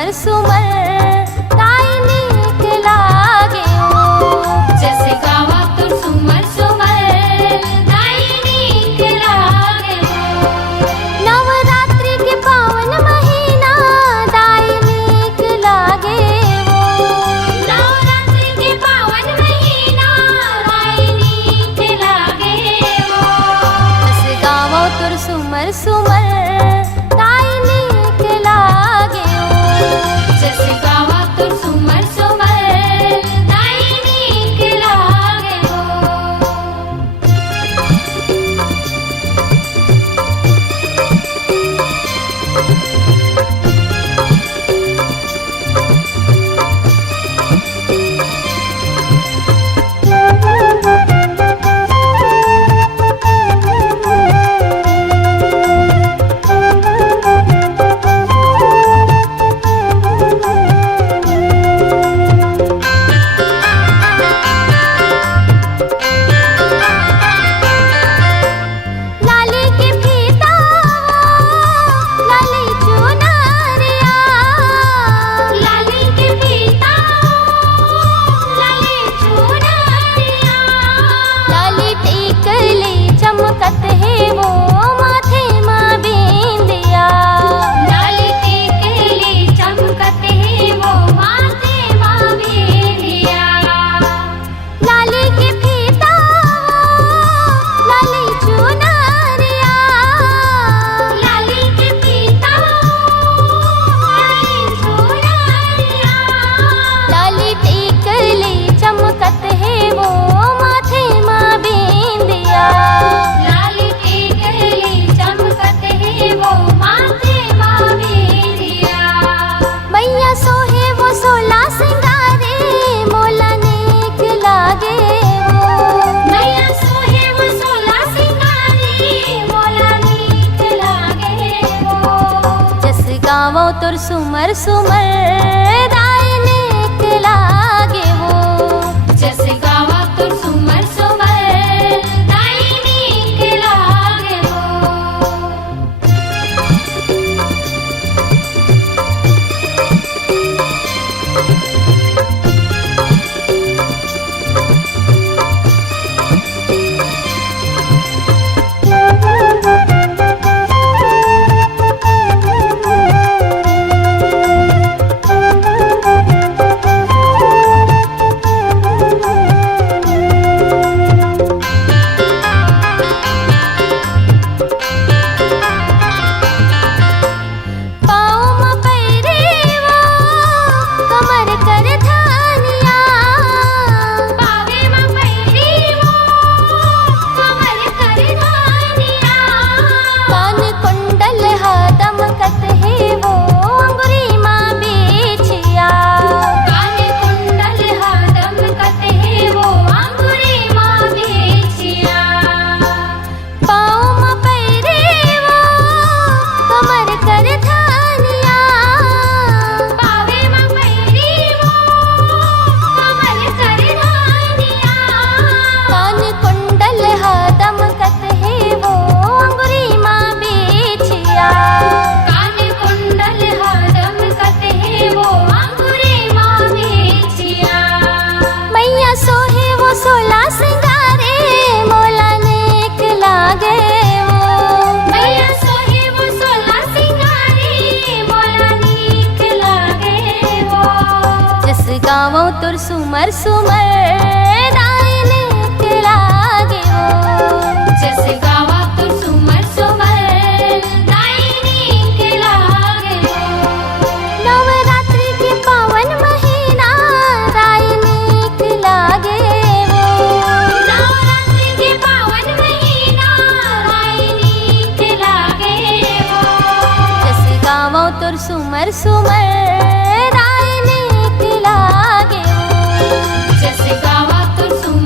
सुमर सुमर ताई नीक लागे ओ। जस गावा तुर सुमर सुमर ताई नीक लागे ओ। नवरात्रि के पावन महीना ताई नीक लागे ओ। नवरात्रि के पावन महीना ताई नीक लागे ओ। जस गावो तुर सुमर सुमर ताई नीक लागे ओ। जस गावा तुर सुमर सुमर ताई नीक लागे ओ। लाली के फीता लाली चुनरिया। लाली के फीता लाली चुनरिया। लाली टिकली चमकत है वो माथे माँ बिंदिया। लाली टिकली चमकत है वो माथे माँ बिंदिया। लाली के फीता लाली चुनरिया। लाली के फीता लाली चुनरिया। लाली टिकली चमकत है वो माथे माँ बिंदिया। लाली टिकली चमकत है वो माथे माँ बिंदिया। मैया सोहे वो सोला सिंगारे मोला नीक लागे वो। मैया सोहे वो सोला सिंगारी मोला नीक लागे वो। जस गावो तुर सुमर सुमर ताई नीक लागे वो। जस गावा तुर सुमर सुमर ताई नीक लागे वो। पाँव में पैरेवा कमर कर धानिया। पावे में पैरी वो कमर कर धानिया। कान कुंडल दमकत है वो अंगुरी माँ बेचिया। कान कुंडल दमकत है वो अंगुरी माँ बेचिया। पाँव में पैरेवा कमर कर धानिया। पावे में पैरी वो कमर कर धानिया। कान कुंडल दमकत है वो अंगुरी माँ बेचिया। कान कुंडल दमकत है वो अंगुरी माँ बेचिया। मैया सोहे वो सोला सिंगारे मोला नीक लागे वो। मैया सोहे वो सोला सिंगारी मोला नीक लागे वो। जस गावो तुर सुमर सुमर ताई नीक लागे वो। जस गावा तुर सुमर सुमर ताई नीक लागे वो। नवरात्रि के पावन महीना ताई नीक लागे वो। नवरात्रि के पावन महीना ताई नीक लागे वो। जस गावो तुर सुमर सुमर ताई नीक लागे वो। जस गावा तुर सुमर